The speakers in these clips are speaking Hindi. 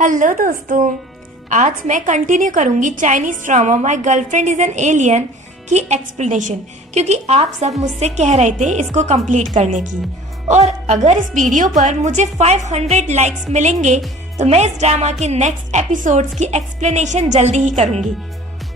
हेलो दोस्तों, आज मैं कंटिन्यू करूंगी Chinese drama my girlfriend is an alien की एक्सप्लेनेशन, क्योंकि आप सब मुझसे कह रहे थे इसको कंप्लीट करने की। और अगर इस वीडियो पर मुझे 500 लाइक्स मिलेंगे तो मैं इस ड्रामा के नेक्स्ट एपिसोड्स की एक्सप्लेनेशन जल्दी ही करूंगी।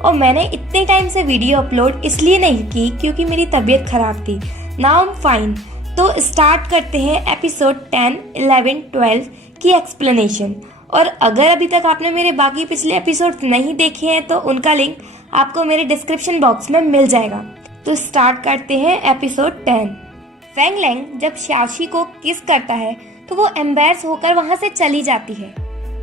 और मैंने इतने टाइम से वीडियो अपलोड इसलिए नहीं की क्योंकि मेरी तबीयत खराब थी। Now I am fine. तो स्टार्ट करते हैं एपिसोड 10, 11, 12 की एक्सप्लेनेशन। और अगर अभी तक आपने मेरे बाकी पिछले एपिसोड नहीं देखे हैं तो उनका लिंक आपको मेरे डिस्क्रिप्शन बॉक्स में मिल जाएगा। तो स्टार्ट करते हैं एपिसोड 10। फेंग लैंग जब शाओशी को किस करता है तो वो एम्बैरस होकर वहां से चली जाती है।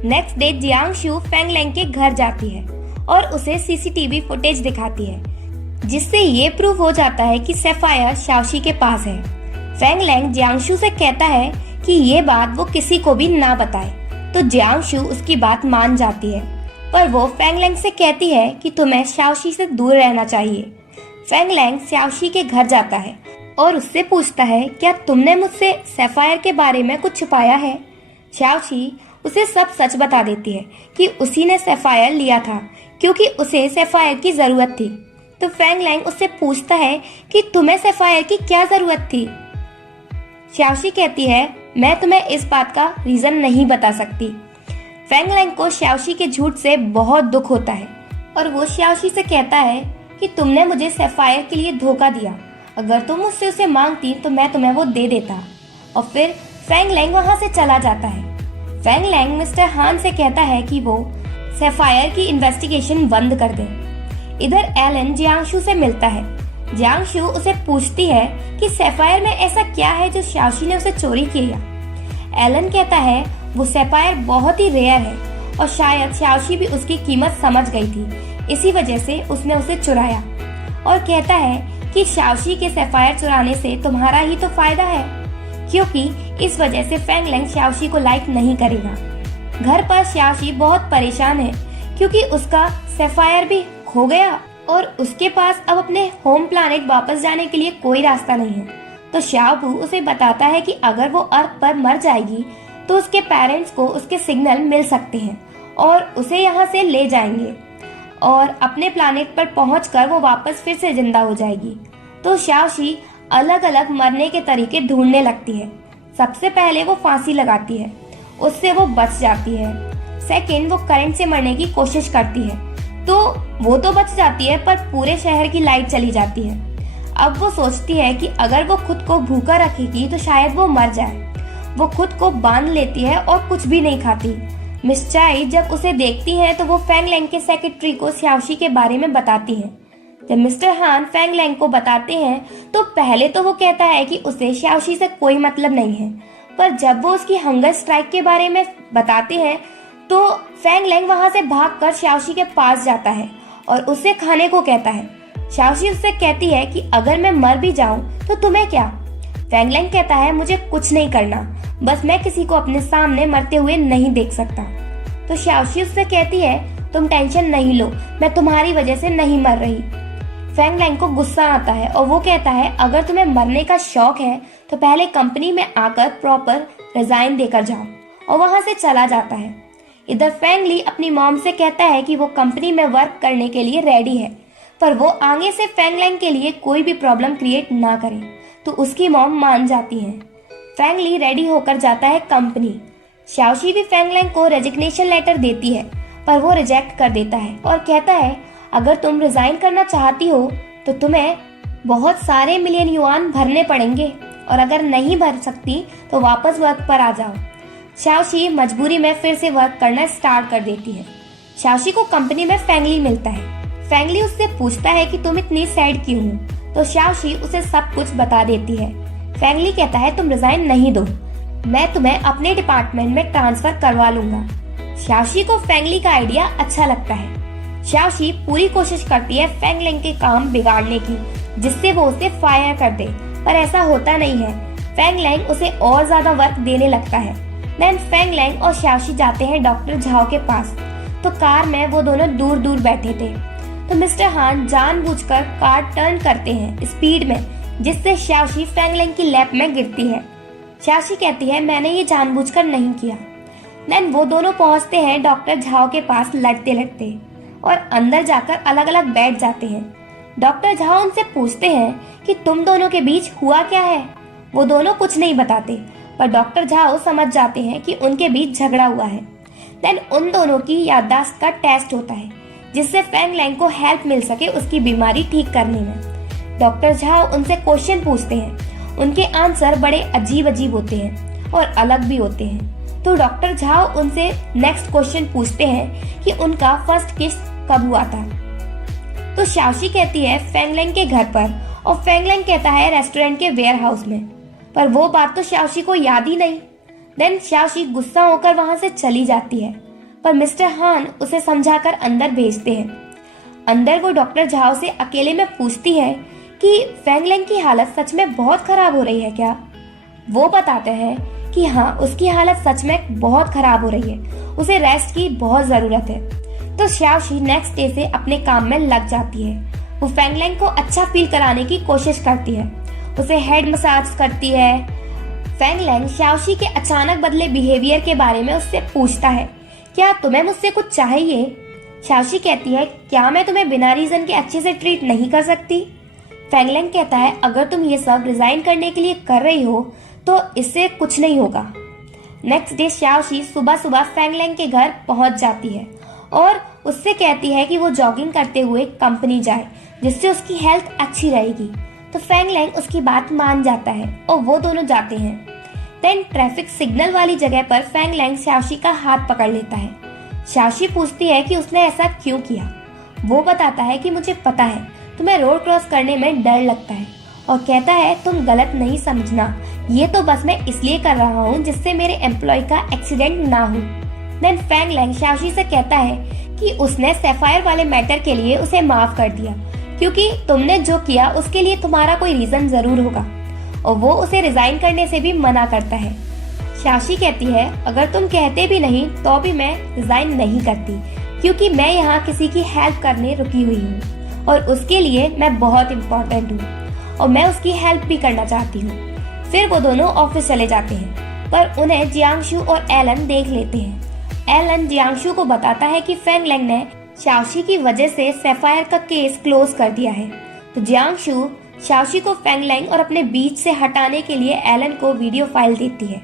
नेक्स्ट डे जियांगशु फेंग लैंग के घर जाती है और उसे सीसीटीवी फुटेज दिखाती है, जिससे ये प्रूव हो जाता है कि सैफायर शाओशी के पास है। फेंग लैंग जियांगशु से कहता है कि ये बात वो किसी को भी ना बताए, तो जियांगशु उसकी बात मान जाती है, पर वो फेंग लैंग से कहती है कि तुम्हें शाओशी से दूर रहना चाहिए। फेंग लैंग शाओशी के घर जाता है और उससे पूछता है, क्या तुमने मुझसे सैफायर के बारे में कुछ छुपाया है? शाओशी उसे सब सच बता देती है कि उसी ने सैफायर लिया था क्योंकि उसे सैफायर की जरूरत थी। तो फेंग लैंग उससे पूछता है कि तुम्हें सैफायर की क्या जरूरत थी? शाओशी कहती है, मैं तुम्हें इस बात का रीजन नहीं बता सकती। फेंग लैंग को शाओशी के झूठ से बहुत दुख होता है और वो शाओशी से कहता है कि तुमने मुझे सैफायर के लिए धोखा दिया, अगर तुम मुझसे उसे मांगती तो मैं तुम्हें वो दे देता। और फिर फेंग लैंग वहां से चला जाता है। फेंग लैंग मिस्टर हान से कहता है कि वो सैफायर की इन्वेस्टिगेशन बंद कर दें। इधर एलन जियांगशु से मिलता है। जियांगशु उसे पूछती है कि सैफायर में ऐसा क्या है जो शाओशी ने उसे चोरी किया। एलन कहता है वो सैफायर बहुत ही रेयर है और शायद शाओशी भी उसकी कीमत समझ गई थी, इसी वजह से उसने उसे चुराया। और कहता है कि शाओशी के सैफायर चुराने से तुम्हारा ही तो फायदा है, क्योंकि इस वजह से फेंग लैंग शाओशी को लाइक नहीं करेगा। घर पर शाओशी बहुत परेशान है क्योंकि उसका सैफायर भी खो गया और उसके पास अब अपने होम प्लानेट वापस जाने के लिए कोई रास्ता नहीं है। तो शाओबू उसे बताता है कि अगर वो अर्थ पर मर जाएगी तो उसके पेरेंट्स को उसके सिग्नल मिल सकते हैं और उसे यहाँ से ले जाएंगे और अपने प्लानेट पर पहुंचकर वो वापस फिर से जिंदा हो जाएगी। तो शाओशी अलग अलग मरने के तरीके ढूंढने लगती है। सबसे पहले वो फांसी लगाती है, उससे वो बच जाती है। सेकेंड, वो करंट से मरने की कोशिश करती है, तो वो तो बच जाती है पर पूरे शहर की लाइट चली जाती है। अब वो सोचती है कि अगर वो खुद को भूखा रखेगी तो शायद वो मर जाए। वो खुद को बांध लेती है और कुछ भी नहीं खाती। मिस चाई जब उसे देखती है तो वो फेंग लैंग के सेक्रेटरी को शाओशी के बारे में बताती है। जब मिस्टर हान फेंग लैंग को बताते हैं तो पहले तो वो कहता है कि उसे शाओशी से कोई मतलब नहीं है, पर जब वो उसकी हंगर स्ट्राइक के बारे में बताते हैं तो फेंग लैंग वहां से भागकर शाओशी के पास जाता है और उससे खाने को कहता है। शाओशी उससे कहती है कि अगर मैं मर भी जाऊं तो तुम्हें क्या? फेंग लैंग कहता है, मुझे कुछ नहीं करना, बस मैं किसी को अपने सामने मरते हुए नहीं देख सकता। तो शाओशी उससे कहती है, तुम टेंशन नहीं लो, मैं तुम्हारी वजह से नहीं मर रही। फेंग लैंग को गुस्सा आता है और वो कहता है, अगर तुम्हें मरने का शौक है तो पहले कंपनी में आकर प्रॉपर रिजाइन देकर जाओ, और वहां से चला जाता है। इधर फेंग ली अपनी मॉम से कहता है कि वो कंपनी में वर्क करने के लिए रेडी है, पर वो आगे से फेंग लैंग के लिए कोई भी प्रॉब्लम क्रिएट ना करे। तो उसकी मॉम मान जाती है। फेंग ली रेडी होकर जाता है कंपनी। शाओशी भी फेंग लैंग को रेजिग्नेशन लेटर देती है, पर वो रिजेक्ट कर देता है और कहता है, अगर तुम रिजाइन करना चाहती हो तो तुम्हें बहुत सारे मिलियन युआन भरने पड़ेंगे, और अगर नहीं भर सकती तो वापस वर्क पर आ जाओ। शाओशी मजबूरी में फिर से वर्क करना स्टार्ट कर देती है। शाओशी को कंपनी में फेंग ली मिलता है। फेंग ली उससे पूछता है कि तुम इतनी सैड क्यों हो, तो शाओशी उसे सब कुछ बता देती है। फेंग ली कहता है, तुम रिजाइन नहीं दो, मैं तुम्हें अपने डिपार्टमेंट में ट्रांसफर करवा लूंगा। शाओशी को फेंग ली का आइडिया अच्छा लगता है। शाओशी पूरी कोशिश करती है फेंग लैंग के काम बिगाड़ने की, जिससे वो उसे फायर कर दे, पर ऐसा होता नहीं है। फेंग लैंग उसे और ज्यादा वर्क देने लगता है। देन फेंग लैंग और शाओशी जाते हैं डॉक्टर झाओ के पास। तो कार में वो दोनों दूर दूर बैठे थे, तो मिस्टर हान जानबूझकर कार टर्न करते हैं स्पीड में, जिससे शाओशी फेंग लैंग की लैप में गिरती है। शाओशी कहती है, मैंने ये जानबूझकर नहीं किया। देन वो दोनों पहुंचते हैं डॉक्टर झाओ के पास लड़ते लड़ते और अंदर जाकर अलग अलग बैठ जाते हैं। डॉक्टर झाओ उनसे पूछते हैं कि तुम दोनों के बीच हुआ क्या है। वो दोनों कुछ नहीं बताते, पर डॉक्टर झाओ समझ जाते हैं कि उनके बीच झगड़ा हुआ है। देन उन दोनों की याददाश्त का टेस्ट होता है, जिससे फेंग लैंग को हेल्प मिल सके उसकी बीमारी ठीक करने में। डॉक्टर झाओ उनसे क्वेश्चन पूछते हैं। उनके आंसर बड़े अजीब अजीब होते हैं और अलग भी होते हैं। तो डॉक्टर झाओ उनसे नेक्स्ट क्वेश्चन पूछते हैं कि उनका फर्स्ट किस कब हुआ था। तो शाओशी कहती है फेंग लैंग के घर पर, और फेंग लैंग कहता है रेस्टोरेंट के वेयर हाउस में, पर वो बात तो शाओशी को याद ही नहीं। देन शाओशी गुस्सा होकर वहां से चली जाती है, पर मिस्टर हान उसे समझाकर अंदर भेजते हैं। अंदर वो डॉक्टर झाओ से अकेले में पूछती है कि फेंग लैंग की हालत सच में बहुत खराब हो रही है क्या। वो बताते हैं कि हाँ, उसकी हालत सच में बहुत खराब हो रही है, उसे रेस्ट की बहुत जरूरत है। तो शाओशी नेक्स्ट डे से अपने काम में लग जाती है। वो फेंग लैंग को अच्छा फील कराने की कोशिश करती है, उसे हेड मसाज करती है। फेंग लैंग शाओशी के अचानक बदले बिहेवियर के बारे में उससे पूछता है, क्या तुम्हें मुझसे कुछ चाहिए। शाओशी कहती है, क्या मैं तुम्हें बिना रीजन के अच्छे से ट्रीट नहीं कर सकती। फेंग लैंग कहता है, अगर तुम ये सब रिजाइन करने के लिए कर रही हो तो इससे कुछ नहीं होगा। नेक्स्ट डे शाओशी सुबह सुबह फेंग लैंग के घर पहुंच जाती है और उससे कहती है कि वो जॉगिंग करते हुए कंपनी जाए, जिससे उसकी हेल्थ अच्छी रहेगी। तो फेंग लैंग उसकी बात मान जाता है और वो दोनों जाते हैं। देन ट्रैफिक सिग्नल वाली जगह पर फेंग लैंग शाओशी का हाथ पकड़ लेता है। शाओशी पूछती है कि उसने ऐसा क्यों किया। वो बताता है कि मुझे पता है तुम्हें रोड क्रॉस करने में डर लगता है, और कहता है तुम गलत नहीं समझना, ये तो बस मैं इसलिए कर रहा हूँ जिससे मेरे एम्प्लॉय का एक्सीडेंट ना हो। देन फेंग लैंग शाओशी से कहता है कि उसने सैफायर वाले मैटर के लिए उसे माफ कर दिया, क्योंकि तुमने जो किया उसके लिए तुम्हारा कोई रीजन जरूर होगा, और वो उसे रिजाइन करने से भी मना करता है। शाओशी कहती है, अगर तुम कहते भी नहीं तो भी मैं रिजाइन नहीं करती, क्योंकि मैं यहाँ किसी की हेल्प करने रुकी हुई हूँ और उसके लिए मैं बहुत इम्पोर्टेंट हूँ और मैं उसकी हेल्प भी करना चाहती हूँ। फिर वो दोनों ऑफिस चले जाते हैं, पर उन्हें जियांगशु और एलन देख लेते हैं। एलन जियांगशु को बताता है कि फेंग लैंग ने शाओशी की वजह से सैफायर का केस क्लोज कर दिया है। तो जियांगशु शाओशी को फेंग लैंग और अपने बीच से हटाने के लिए एलन को वीडियो फाइल देती है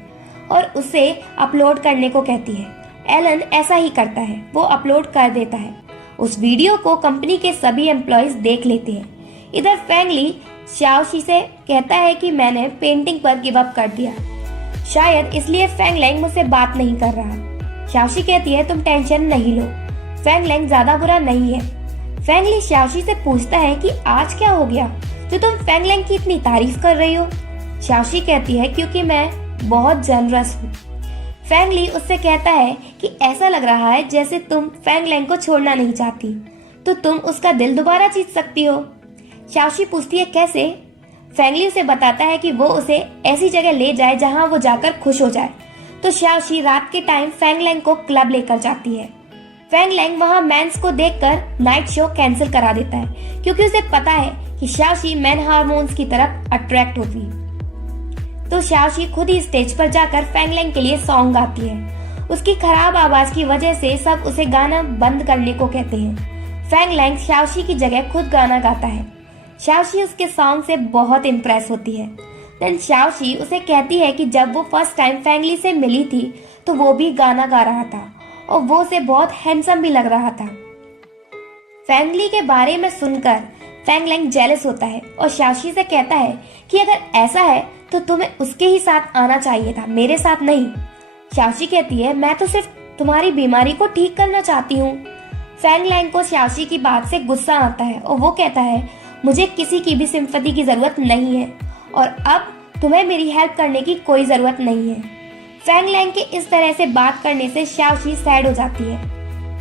और उसे अपलोड करने को कहती है। एलन ऐसा ही करता है, वो अपलोड कर देता है। उस वीडियो को कंपनी के सभी एम्प्लॉयज देख लेते हैं। इधर फेंग ली शाओशी से कहता है कि मैंने पेंटिंग पर गिव अप कर दिया, शायद इसलिए फेंग लैंग मुझसे बात नहीं कर रहा। शाओशी कहती है, तुम टेंशन नहीं लो, फेंग लैंग ज्यादा बुरा नहीं है। फेंग ली शाओशी से पूछता है कि आज क्या हो गया जो तुम फेंग लैंग की इतनी तारीफ कर रही हो। शाओशी कहती है, क्योंकि मैं बहुत जनरस हूँ। फेंग ली उससे कहता है कि ऐसा लग रहा है जैसे तुम फेंग लैंग को छोड़ना नहीं चाहती, तो तुम उसका दिल दोबारा जीत सकती हो। शाओशी पूछती है, कैसे। फेंग ली उसे बताता है कि वो उसे ऐसी जगह ले जाए जहाँ वो जाकर खुश हो जाए। तो शाओशी रात के टाइम फेंग लैंग को क्लब लेकर जाती है। फेंग लैंग वहाँ मैंस को देखकर नाइट शो कैंसिल करा देता है, क्योंकि उसे पता है कि शाओशी मैन हार्मोन्स की तरफ अट्रैक्ट होती है। तो शाओशी खुद ही स्टेज पर जाकर फेंग लैंग के लिए सॉन्ग गाती है। उसकी खराब आवाज की वजह से सब उसे गाना बंद करने को कहते हैं। फेंग लैंग शाओशी की जगह खुद गाना गाता है। शाओशी उसके सॉन्ग से बहुत इम्प्रेस होती है। देन शाओशी उसे कहती है कि जब वो फर्स्ट टाइम फेंग ली से मिली थी तो वो भी गाना गा रहा था और वो उसे बहुत हैंडसम भी लग रहा था। फेंग ली के बारे में सुनकर फेंग लैंग जेलस होता है और शाओशी से कहता है कि अगर ऐसा है तो तुम्हें उसके ही साथ आना चाहिए था, मेरे साथ नहीं। शाओशी कहती है, मैं तो सिर्फ तुम्हारी बीमारी को ठीक करना चाहती हूँ। फेंग लैंग को शाओशी की बात से गुस्सा आता है और वो कहता है, मुझे किसी की भी सिंपैथी की जरूरत नहीं है और अब तुम्हें मेरी हेल्प करने की कोई जरूरत नहीं है। फेंग लैंग के इस तरह से बात करने से शाओशी सैड हो जाती है।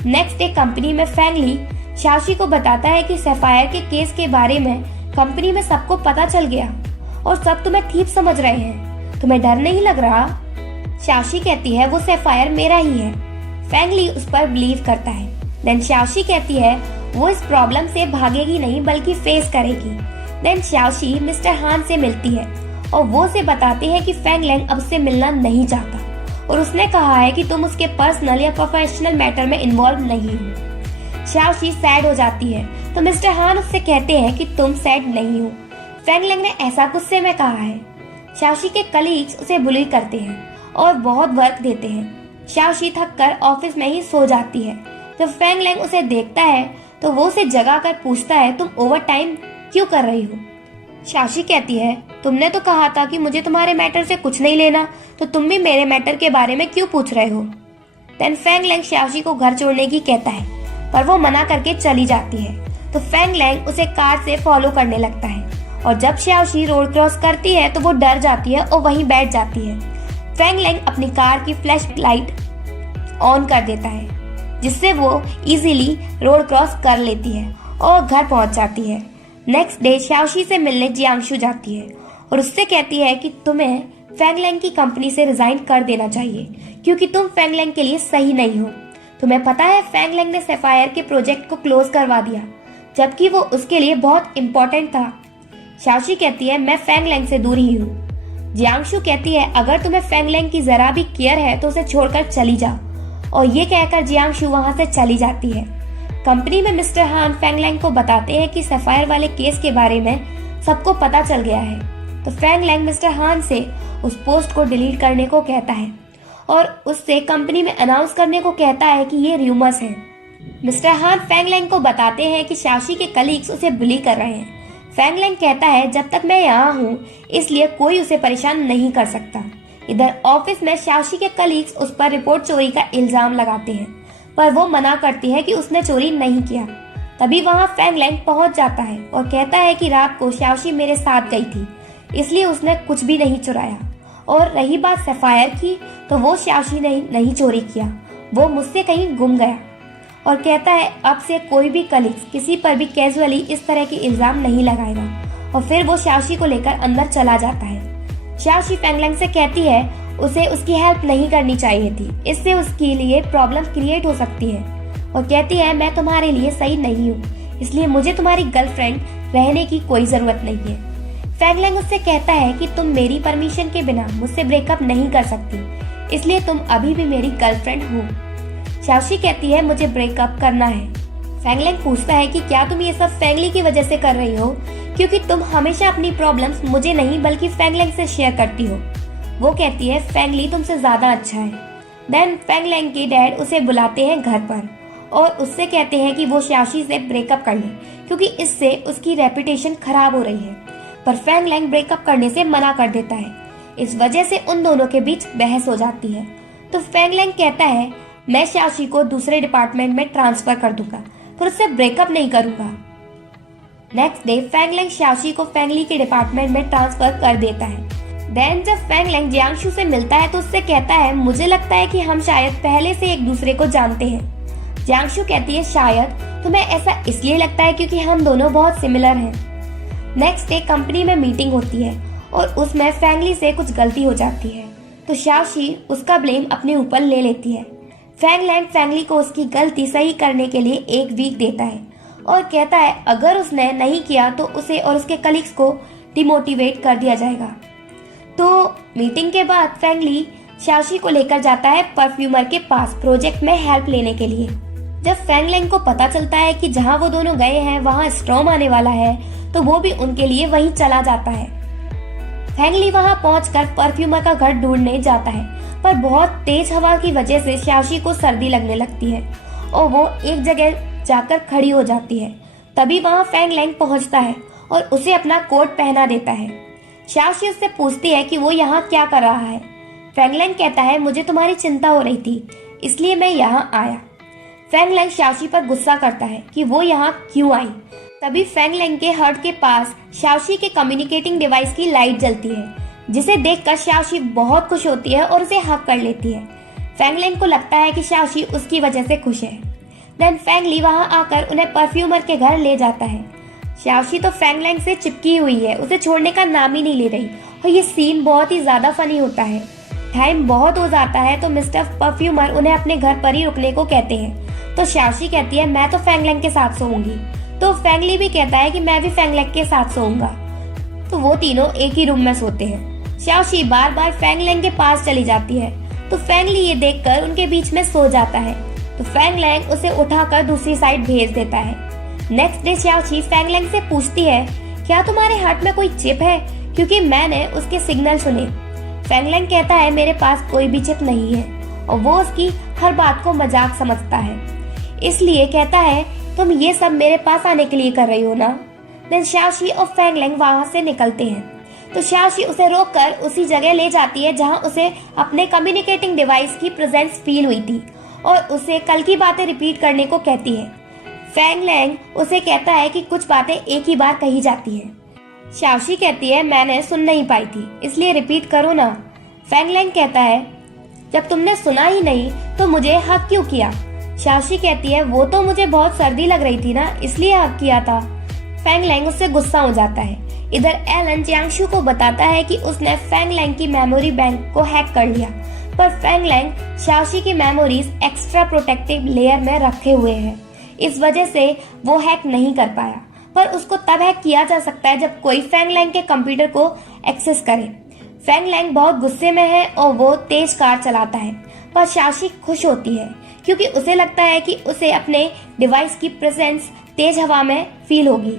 नेक्स्ट डे कंपनी में फेंग ली शाओशी को बताता है कि सैफायर के केस के बारे में कंपनी में सबको पता चल गया और सब तुम्हें थीप समझ रहे हैं, तुम्हें डर नहीं लग रहा। शाओशी कहती है, वो सैफायर मेरा ही है। फेंग ली उस पर बिलीव करता है। देन शाओशी कहती है, वो इस प्रॉब्लम से भागेगी नहीं बल्कि फेस करेगी। देन शाओशी मिस्टर हान से मिलती है और वो उसे बताते हैं कि फेंग लैंग अब से मिलना नहीं चाहता और उसने कहा है कि तुम उसके पर्सनल या प्रोफेशनल मैटर में इन्वॉल्व नहीं हो। शाओशी सैड हो जाती है तो मिस्टर हान उससे कहते हैं कि तुम सैड नहीं हो, फेंग लैंग ने ऐसा गुस्से में कहा है। शाओशी के कलीग्स उसे बुली करते हैं और बहुत वर्क देते हैं। शाओशी थक कर ऑफिस में ही सो जाती है। जब फेंग लैंग उसे देखता है तो वो उसे जगा कर पूछता है, तुम ओवर टाइम क्यों कर रही हो? शाओशी कहती है, तुमने तो कहा था कि मुझे तुम्हारे मैटर से कुछ नहीं लेना, तो तुम भी मेरे मैटर के बारे में क्यों पूछ रहे हो? देन फेंग लैंग शाओशी को घर छोड़ने की कहता है, पर वो मना करके चली जाती है। तो फेंग लैंग उसे कार से फॉलो करने लगता है और जब शाओशी रोड क्रॉस करती है तो वो डर जाती है और वहीं बैठ जाती है। फेंग लैंग अपनी कार की फ्लैश लाइट ऑन कर देता है जिससे वो इजीली रोड क्रॉस कर लेती है और घर पहुंच जाती है। नेक्स्ट डे शाओशी से मिलने जियांगशु जाती है और उससे कहती है कि तुम्हें फेंग लैंग की कंपनी से रिजाइन कर देना चाहिए क्योंकि तुम फेंग लैंग के लिए सही नहीं हो। तुम्हें पता है फेंग लैंग ने सैफायर के प्रोजेक्ट को क्लोज करवा दिया जबकि वो उसके लिए बहुत इंपॉर्टेंट था। शाओशी कहती है, मैं फेंग लैंग से दूर ही हूँ। जियांगशु कहती है, अगर तुम्हें फेंग लैंग की जरा भी केयर है तो उसे छोड़कर चली जाओ और ये कहकर जियांगशु वहां से चली जाती है। कंपनी में मिस्टर हान फेंग लैंग को बताते हैं कि सैफायर वाले केस के बारे में सबको पता चल गया है। तो फेंग लैंग मिस्टर हान से उस पोस्ट को डिलीट करने को कहता है और उससे कंपनी में अनाउंस करने को कहता है कि ये र्यूमर्स हैं। मिस्टर हान फेंग लैंग को बताते हैं कि शाओशी के कलीग्स उसे बुली कर रहे हैं। फेंग लैंग कहता है, जब तक मैं यहाँ हूँ इसलिए कोई उसे परेशान नहीं कर सकता। इधर ऑफिस में शाओशी के कलीग्स उस पर रिपोर्ट चोरी का इल्जाम लगाते हैं पर वो मना करती है कि उसने चोरी नहीं किया। तभी वहाँ फेंग लैंग पहुंच जाता है और कहता है कि रात को शाओशी मेरे साथ गई थी इसलिए उसने कुछ भी नहीं चुराया। और रही बात सैफायर की तो वो शाओशी ने नहीं चोरी किया, वो मुझसे कहीं गुम गया। और कहता है अब से कोई भी कलीग्स किसी पर भी कैजुअली इस तरह के इल्जाम नहीं लगाएगा। और फिर वो शाओशी को लेकर अंदर चला जाता है। शाओशी फेंग लैंग से कहती है उसे उसकी हेल्प नहीं करनी चाहिए थी, इससे उसके लिए प्रॉब्लम क्रिएट हो सकती है। और कहती है, मैं तुम्हारे लिए सही नहीं हूँ इसलिए मुझे तुम्हारी गर्लफ्रेंड रहने की कोई जरूरत नहीं है। फेंग लैंग उससे कहता है कि तुम मेरी परमिशन के बिना मुझसे ब्रेकअप नहीं कर सकती इसलिए तुम अभी भी मेरी गर्लफ्रेंड हो। शाओशी कहती है, मुझे ब्रेकअप करना है। फेंग लैंग पूछता है कि क्या तुम ये सब फेंगली की वजह से कर रही हो क्योंकि तुम हमेशा अपनी प्रॉब्लम्स मुझे नहीं बल्कि फेंग लैंग से शेयर करती हो। वो कहती है, फेंगली तुमसे ज्यादा अच्छा है। देन फेंग लैंग के डैड उसे बुलाते हैं घर पर और उससे कहते हैं कि वो शाओशी से ब्रेकअप कर ले क्योंकि इससे उसकी रेपुटेशन खराब हो रही है। पर फेंग लैंग ब्रेकअप करने से मना कर देता है। इस वजह से उन दोनों के बीच बहस हो जाती है। तो फेंग लैंग कहता है, मैं शाओशी को दूसरे डिपार्टमेंट में ट्रांसफर कर दूंगा पर उससे ब्रेकअप नहीं करूंगा। नेक्स्ट डे फेंग लैंग शाओशी को फेंगली के डिपार्टमेंट में ट्रांसफर कर देता है। देन जब फेंग लैंग जियांगशु से मिलता है तो उससे कहता है, मुझे लगता है कि हम शायद पहले से एक दूसरे को जानते हैं। जियांगशु कहती है, शायद तुम्हें ऐसा इसलिए लगता है क्योंकि हम दोनों बहुत सिमिलर हैं। नेक्स्ट डे कंपनी में मीटिंग होती है और उसमें फेंगली से कुछ गलती हो जाती है तो शाओशी उसका ब्लेम अपने ऊपर ले लेती है। फेंग लैंग फेंगली को उसकी गलती सही करने के लिए 1 वीक देता है और कहता है अगर उसने नहीं किया तो उसे और उसके कलीग्स को डिमोटिवेट कर दिया जाएगा। तो मीटिंग के बाद फेंगली शाओशी को लेकर जाता है परफ्यूमर के पास प्रोजेक्ट में हेल्प लेने के लिए। जब फेंग लैंग को पता चलता है कि जहां वो दोनों गए हैं वहां स्टॉर्म आने वाला है तो वो भी उनके लिए वहीं चला जाता है। फेंगली वहां पहुंचकर परफ्यूमर का घर ढूंढने जाता है पर बहुत तेज हवा की वजह से शाओशी को सर्दी लगने लगती है और वो एक जगह जाकर खड़ी हो जाती है। तभी वहां फेंग लैंग पहुंचता है और उसे अपना कोट पहना देता है। शाओशी उससे पूछती है कि वो यहाँ क्या कर रहा है। फेंग लैंग कहता है, मुझे तुम्हारी चिंता हो रही थी इसलिए मैं यहाँ आया। फेंग लैंग शाओशी पर गुस्सा करता है कि वो यहाँ क्यों आई। तभी फेंग लैंग के हर्ट के पास शाओशी के कम्युनिकेटिंग डिवाइस की लाइट जलती है जिसे देखकर शाओशी बहुत खुश होती है और उसे हक कर लेती है। फेंग लैंग को लगता है कि शाओशी उसकी वजह से खुश है। देन फेंगली वहां आकर उन्हें परफ्यूमर के घर ले जाता है। शाओशी तो फेंग लैंग से चिपकी हुई है, उसे छोड़ने का नाम ही नहीं ले रही और ये सीन बहुत ही ज्यादा फनी होता है। टाइम बहुत हो जाता है तो मिस्टर परफ्यूमर उन्हें अपने घर पर ही रुकने को कहते हैं। तो शाओशी कहती है, मैं तो फेंग लैंग के साथ सोऊंगी। तो फेंगली भी कहता है कि मैं भी फेंग लैंग के साथ सोऊंगा। तो वो तीनों एक ही रूम में सोते हैं। शाओशी बार बार फेंग लैंग के पास चली जाती है तो फैंग ली ये देखकर उनके बीच में सो जाता है। तो फैंग लैंग उसे उठाकर दूसरी साइड भेज देता है। नेक्स्ट डे शाओशी फैंग लैंग से पूछती है, क्या तुम्हारे हार्ट में कोई चिप है, क्योंकि मैंने उसके सिग्नल सुने। फैंग लैंग कहता है, मेरे पास कोई भी चिप नहीं है, और वो उसकी हर बात को मजाक समझता है, इसलिए कहता है, तुम ये सब मेरे पास आने के लिए कर रही हो ना। देन शाओशी और फैंग लैंग वहां से निकलते हैं। तो शाओशी उसे रोककर उसी जगह ले जाती है जहां उसे अपने कम्युनिकेटिंग डिवाइस की प्रेजेंस फील हुई थी, और उसे कल की बातें रिपीट करने को कहती है। फैंग लैंग उसे कहता है कि कुछ बातें एक ही बार कही जाती हैं। शाओशी कहती है, मैंने सुन नहीं पाई थी, इसलिए रिपीट करो ना। फैंग लैंग कहता है, जब तुमने सुना ही नहीं तो मुझे हक क्यों किया। शाओशी कहती है, वो तो मुझे बहुत सर्दी लग रही थी ना, इसलिए हक किया था। फैंग लैंग उससे गुस्सा हो जाता है। इधर एलन जियांगशु को बताता है कि उसने फैंग लैंग की मेमोरी बैंक को हैक कर लिया, पर फैंग लैंग शाओशी की मेमोरीज एक्स्ट्रा प्रोटेक्टिव लेयर में रखे हुए हैं, इस वजह से वो हैक नहीं कर पाया। पर उसको तब हैक किया जा सकता है जब कोई फैंग लैंग के कंप्यूटर को एक्सेस करे। फैंग लैंग बहुत गुस्से में है और वो तेज कार चलाता है, पर शाओशी खुश होती है क्योंकि उसे लगता है कि उसे अपने डिवाइस की प्रेजेंस तेज हवा में फील होगी,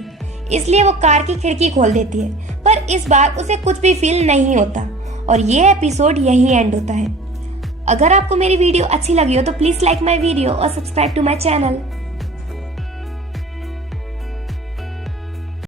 इसलिए वो कार की खिड़की खोल देती है। पर इस बार उसे कुछ भी फील नहीं होता, और ये एपिसोड यहीं एंड होता है। अगर आपको मेरी वीडियो अच्छी लगी हो तो प्लीज लाइक माई वीडियो और सब्सक्राइब टू माई चैनल।